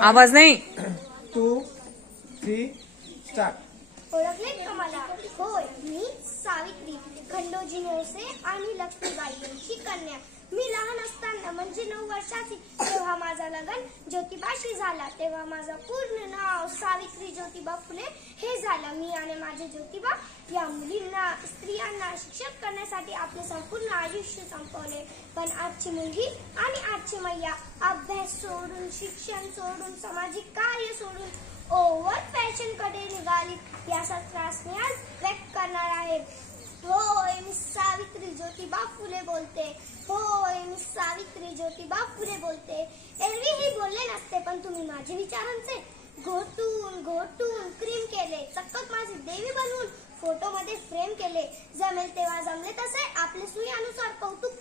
आवाज नाही. 2, 3 स्टार्ट. ओळखले का मला? होय, मी सावित्री, खंडोजी नेवसे आणि लक्ष्मीबाई यांची कन्या. मी लहान असताना म्हणजे 9 वर्षाची तेव्हा माझा लग्न ज्योतिबाशी झाला. तेव्हा माझं पूर्ण नाव सावित्री ज्योतिबा फुले हे झालं. मी आणि माझे ज्योतिबा या मुलींना, स्त्रियांना शिक्षित करण्यासाठी आपले संपूर्ण आयुष्य संपवले. पण आजची मुलगी आणि आजची मैया अभ्यास सोडून, शिक्षण सोडून, सामाजिक कार्य सोडून ओव्हर फॅशन कडे निघाली. याचा त्रास मी आज व्यक्त करणार आहे. होय, मी सावित्री ज्योतिबा फुले बोलते. होय, मी सावित्री ज्योतिबा फुले बोलते. एरवी हे बोलले नसते, पण तुम्ही माझे विचारांचे घोटून घोटून क्रीम केले. चक्क माझी देवी बनवून फोटो मध्ये फ्रेम केले. जमेल तेव्हा जमले तसे आपले सुयानुसार कौतुक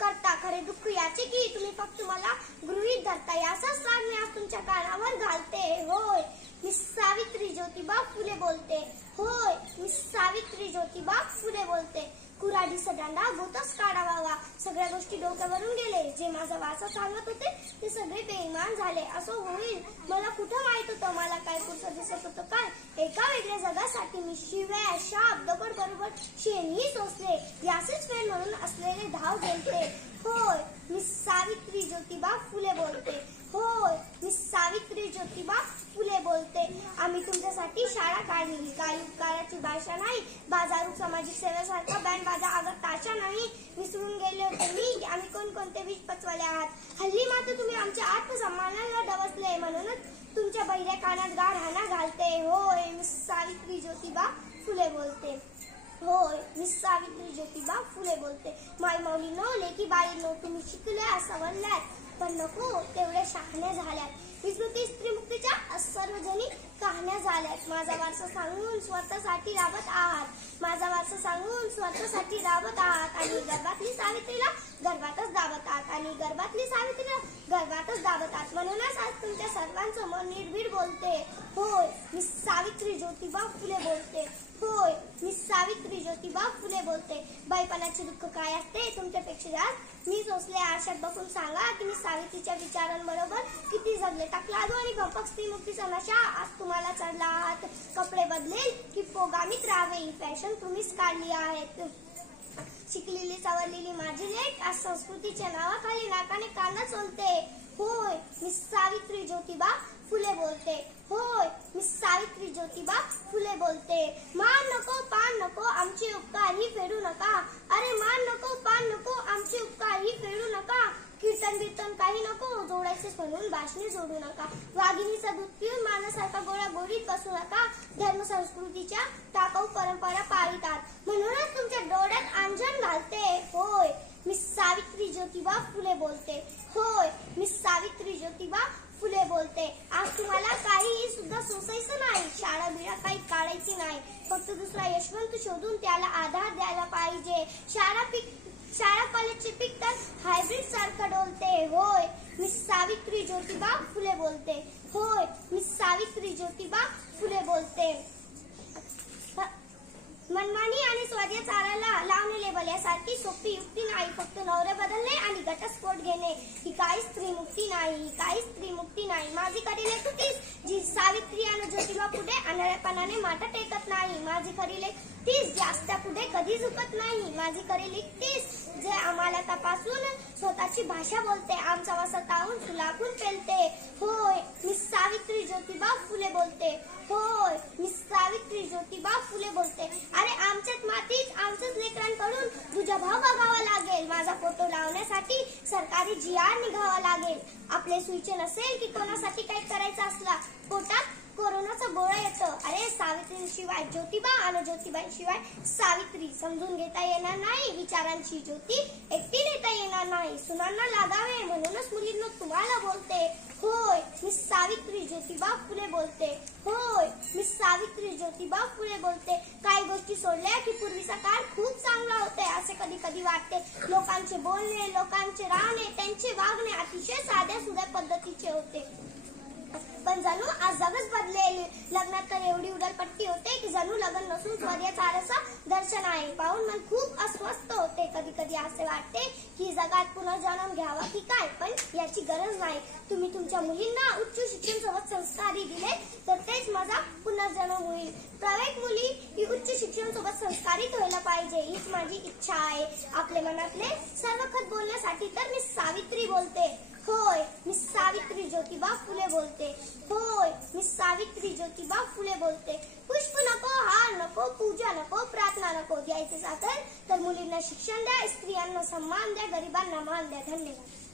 करता. खरे दुःख याचे की तुम्ही फक्त मला गृहीत धरता. याचाच राग मी आज तुमच्या कानावर घालते. होय, मी सावित्री ज्योतिबा फुले बोलते. होय, मी सावित्री ज्योतिबा फुले बोलते. कुऱ्हाडीचा दांडा गोतच काढावा. सगळ्या गोष्टी डोक्यावरून गेले. जे माझा वाचा सांगत होते ते सगळे बेईमान झाले. असं होईल मला कुठं माहित होतं. मला काय पुढचं दिसत होतं काय? एका वेगळ्या जगासाठी मी शिव्या, शाप, दगड बरोबर शेणही सोसले. याचेच फेर म्हणून असलेले धाव गेलते. होय, मी सावित्री ज्योतिबा फुले बोलते. होय, मी सावित्री ज्योतिबा फुले बोलते. आम्ही तुमच्यासाठी शाळा काढली. काही उपकाराची भाषा नाही. बाजारू सामाजिक सेवेसारखा बँड बाजा अगर ताशा नाही. विसरून गेले होते मी आम्ही कोणकोणते विष पचवले आहात. हल्ली मात्र तुम्ही आमच्या आत्मसन्मानाला डवचले. म्हणूनच तुमच्या बहिऱ्या कानात गाढवाना घालते. होय, मी सावित्री ज्योतिबा फुले बोलते. होय, मी सावित्री ज्योतिबा फुले बोलते. माई माऊलीनो, लेकी बाईनो, तुम्ही शिकल्या, सवरल्यात, पण नको तेवढ्या शहाण्या झाल्यात. विस्मृती स्त्रीमुक्तीच्या सर्वजणी कहाण्या झाल्यात. माझा वारसा सांगून स्वतःसाठी राबत आहात. माझा वारसा सांगून स्वतःसाठी राबत आहात. आणि गर्भातली सावित्रीला गर्भातच दाबत आहात. आणि गर्भातली सावित्रीला गर्भातच दाबत आहात. म्हणूनच आज तुमच्या सर्वांचं मन निर्भीड बोलते. होय, मी सावित्री ज्योतिबा फुले बोलते. होय, मी सावित्री ज्योतिबा फुले बोलते. बाईपणाचे दुःख काय असते तुमच्यापेक्षा जास्त मी सोसले. आरशात बघून सांगा की मी सावित्रीच्या विचारांबरोबर किती जगले. टाकलादू आणि भपक स्त्रीमुक्तीचा नशा आज तुम्हाला चढला आहात. कपडे बदलेल की पोगामीत राहावे ही फॅशन तुम्हीच काढली आहेत. शिकलेली सवरलेली माझी लेक आज संस्कृतीच्या नावाखाली नाकाने कांदा चोलते. होय, मी सावित्री ज्योतिबा फुले बोलते. होय, मी सावित्री ज्योतिबा फुले बोलते. मान नको, पान नको, आमचे उपकार ही फेडू नका. अरे मान नको, पान नको, आमचे उपकार ही फेडू नका. कीर्तन बिर्तन काही नको, जोडायचे म्हणून भाषणे जोडू नका. वाघिणीचा दूध पिऊन मानासारखा गोळ्या गोडीत बसू नका. धर्म संस्कृतीच्या टाकाऊ परंपरा पाळतात. म्हणूनच तुमच्या डोळ्यात अंजन घालते. होय, मी सावित्री ज्योतिबा फुले बोलते. होय, मी सावित्री ज्योतिबा फुले बोलते. आज तुम्हाला काहीही सुद्धा सोसायचं नाही. शाळा बिळा काही काढायची नाही. फक्त दुसरा यशवंत शोधून त्याला आधार द्यायला पाहिजे. शाळा कॉलेजचे पीक तर हायब्रिड सारखं डोलते. होय, मी सावित्री ज्योतिबा फुले बोलते. होय, मी सावित्री ज्योतिबा फुले बोलते. मनमानी आणि स्वदेश चालायला लावणे लेबल यासारखी सोपी युक्ती नाही. फक्त नवरे बदलणे आणि घटस्फोट घेणे ही काही स्त्रीमुक्ती नाही. ही काही स्त्रीमुक्ती नाही. माझी खरी लेक तीच जी सावित्री आणि ज्योतिबा पुढे अनाळेपणाने माथा टेकत नाही. माझी खरी लेक तीच जास्त पुढे कधी झुकत नाही. माझी खरी लेक तीच जे आम्हाला तपासून स्वतःची भाषा बोलते. आमचा वा स्वतःहून सुलाखून पेलते. होय, मी सावित्री ज्योतिबा फुले बोलते. होय, मी सावित्री ज्योतिबा फुले बोलते. अरे आमच्यात मातीच आमच्याच लेकरांकडून तुझा भाव बघावा लागेल. माझा फोटो लावण्यासाठी सरकारी GR निघावा लागेल. आपले सुईचे नसेल की कोणासाठी काही करायचं असला पोटात कोरोनाचा गोळा येतो. अरे सावित्रीशिवाय ज्योतिबा आणि ज्योतिबाशिवाय सावित्री समजून घेता येणार नाही. विचारांची ज्योती एकटी नेता येणार नाही. सुनांना लागावे म्हणूनच मुलींना तुम्हाला बोलते. होय, मी सावित्री ज्योतिबा फुले बोलते. होय, मी सावित्री ज्योतिबा फुले बोलते. काही गोष्टी सोडल्या की पूर्वीचा काळ खूप चांगला होता असे कधी कधी वाटते. लोकांचे बोलणे, लोकांचे राहणे, त्यांचे वागणे अतिशय साध्या सुध्या पद्धतीचे होते. पण जणू आज जगच बदलेल. लग्नात तर एवढी उडलपट्टी होते की जणू लग्न नसून स्वर्ग चाराचं दर्शन आहे. पाहून मन खूप अस्वस्थ होते. कधी कधी असे वाटते की जगात पुनर्जन्म घ्यावा की काय, पण याची गरज नाही. तुम्ही तुमच्या मुलींना उच्च शिक्षण सोबत संस्कारही दिले तर तेच माझा पुनर्जन्म होईल. प्रत्येक मुली ही उच्च शिक्षण सोबत संस्कारित व्हायला पाहिजे हीच माझी इच्छा आहे. आपल्या मनातले सर्व खत बोलण्यासाठी तर मी सावित्री बोलते. होय, मी सावित्री ज्योतिबा फुले बोलते. होय, मी सावित्री ज्योतिबा फुले बोलते. पुष्प नको, हार नको, पूजा नको, प्रार्थना नको. द्यायचं असेल तर मुलींना शिक्षण द्या, स्त्रियांना सन्मान द्या, गरिबांना मान द्या. धन्यवाद.